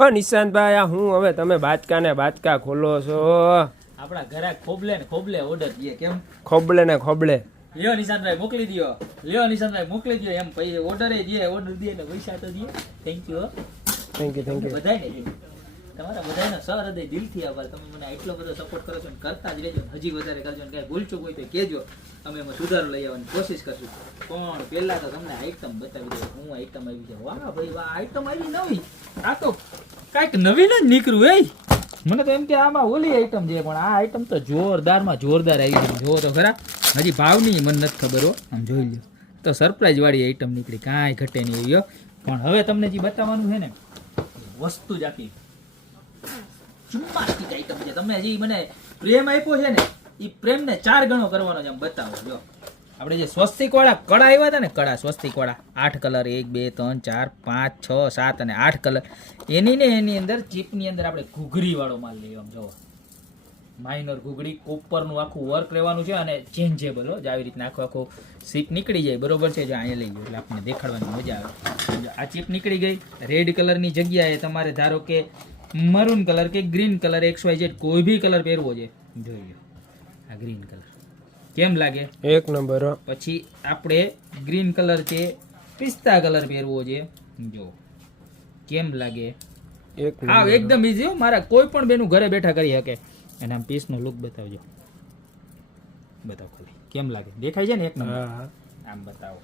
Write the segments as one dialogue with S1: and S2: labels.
S1: ઓ નિશાંતભાઈ આ હું હવે તમે બાચકા ને બાચકા ખોલો છો.
S2: આપણા ઘરે ખોબલે ને ખોબલે ઓર્ડર દઈએ કેમ?
S1: ખોબલે ને ખોબલે.
S2: લ્યો નિશાંતભાઈ મોકલી દયો. લ્યો નિશાંતભાઈ મોકલી દયો એમ. પૈસે ઓર્ડર દે ઓર્ડર દે ને પૈસા તો દે. Thank you
S1: thank you thank you
S2: બધાને તમારા બધાને સહૃદય દિલથી આભાર. તમે મને એટલો બધો સપોર્ટ કરો છો ને કરતા જ રહેજો હજી વધારે કરજો ને કાંઈ ભૂલચૂક હોય તો કહેજો. અમે એમાં સુધારો લઈ આવવાની કોશિશ કરશું. પણ પહેલા તો તમને આઈટમ બતાવી દઉં. હું આઈટમ આવી છે વાહ ભાઈ વાહ આઈટમ આવી નવી. આ તો કાંઈક નવીન જ નીકળ્યું એ મને તો એમ કે આમાં ઓલી આઈટમ છે, પણ આ આઈટમ તો જોરદારમાં જોરદાર આવી છે. જોવો તો ખરા, હજી ભાવની મને નથી ખબર હો. આમ જોઈ લો તો સરપ્રાઈઝ વાળી આઈટમ નીકળી, કાંઈ ઘટે નહીં એવી પણ હવે તમને જે બતાવવાનું છે ને, વસ્તુ જ આખી. ચુમ્માસ્ટિક આઈટમ છે. તમે હજી મને પ્રેમ આપ્યો છે ને એ પ્રેમને ચાર ગણો કરવાનો છે, આમ બતાવો, જો. આપણે જે સ્વસ્તિક વાળા કળા આવ્યા હતા ને, કળા સ્વસ્તિક વાળા આઠ કલર, એક, બે, ત્રણ, ચાર, પાંચ, છ, સાત અને આઠ કલર, એની ને એની અંદર ચીપની અંદર આપણે ઘૂઘરી વાળો માલ લઈએ આમ જોવો માઇનર ઘૂઘડી કોપરનું આખું વર્ક રહેવાનું છે અને ચેન્જેબલ હો આવી રીતના આખું આખું સીપ નીકળી જાય, બરોબર છે? જો અહીંયા લઈ ગયો, એટલે આપણને દેખાડવાની મજા આવે. આ ચીપ નીકળી ગઈ રેડ કલરની જગ્યાએ તમારે ધારો કે મરૂન કલર કે green colour X Y Z કોઈ બી કલર પહેરવો છે, જોઈ લો, આ ગ્રીન કલર. કેમ લાગે?
S1: એક નંબર
S2: પછી આપણે ગ્રીન કલર છે પિસ્તા કલર પહેરવો છે. જો કેમ લાગે?
S1: એક
S2: હા એકદમ ઈઝી હો. મારા કોઈ પણ બેનું ઘરે બેઠા કરી શકે. અને આમ પીસનો લુક બતાવજો. બતાવો ખાલી. કેમ લાગે? દેખાય છે ને એક નંબર? આમ બતાવો.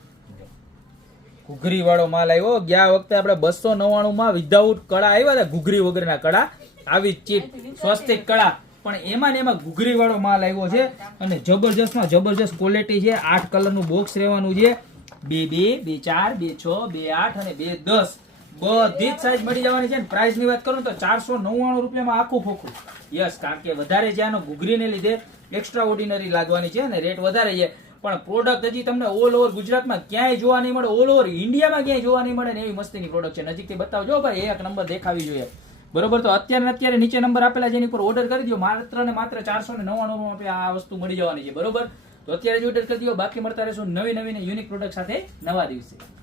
S2: ઘૂઘરી વાળો માલ આવ્યો. ગયા વખતે આપણે બસો નવ્વાણું માં વિધાઉટ કળા આવ્યા હતા. ઘૂઘરી વગરના કળા. આવી ચીપ. સ્વસ્તિક કડા પણ એમાં ને એમાં ઘૂઘરી વાળો માલ આવ્યો છે અને જબરજસ્તમાં જબરજસ્ત ક્વોલિટી છે. આઠ કલરનું બોક્સ રહેવાનું છે. બે બે બે, ચાર, બે, છ, બે, આઠ અને બે, દસ. બધી જ સાઈઝ મળી જવાની છે. પ્રાઇસની વાત કરું તો ચારસો નવ્વાણું રૂપિયામાં આખું ખોખું. યસ કારણ કે વધારે છે આનો ઘૂઘરીને લીધે એક્સ્ટ્રા ઓર્ડિનરી લાગવાની છે અને રેટ વધારે છે. પણ પ્રોડક્ટ હજી તમને ઓલ ઓવર ગુજરાતમાં ક્યાંય જોવા નહીં મળે. ઓલ ઓવર ઇન્ડિયામાં ક્યાંય જોવા નહીં મળે ને એવી મસ્તીની પ્રોડક્ટ છે. નજીકથી બતાવજો ભાઈ. એક નંબર દેખાવી જોઈએ. બરોબર? તો અત્યારે અત્યારે નીચે નંબર આપેલા છે, એની પર ઓર્ડર કરી દો માત્ર ને માત્ર ચારસો ને નવ્વાણું રૂપિયા આ વસ્તુ મળી જવાની છે. બરોબર? તો અત્યારે જ ઓર્ડર કરી દો બાકી મળતા રહેશું નવી નવી યુનિક પ્રોડક્ટ સાથે નવા દિવસે.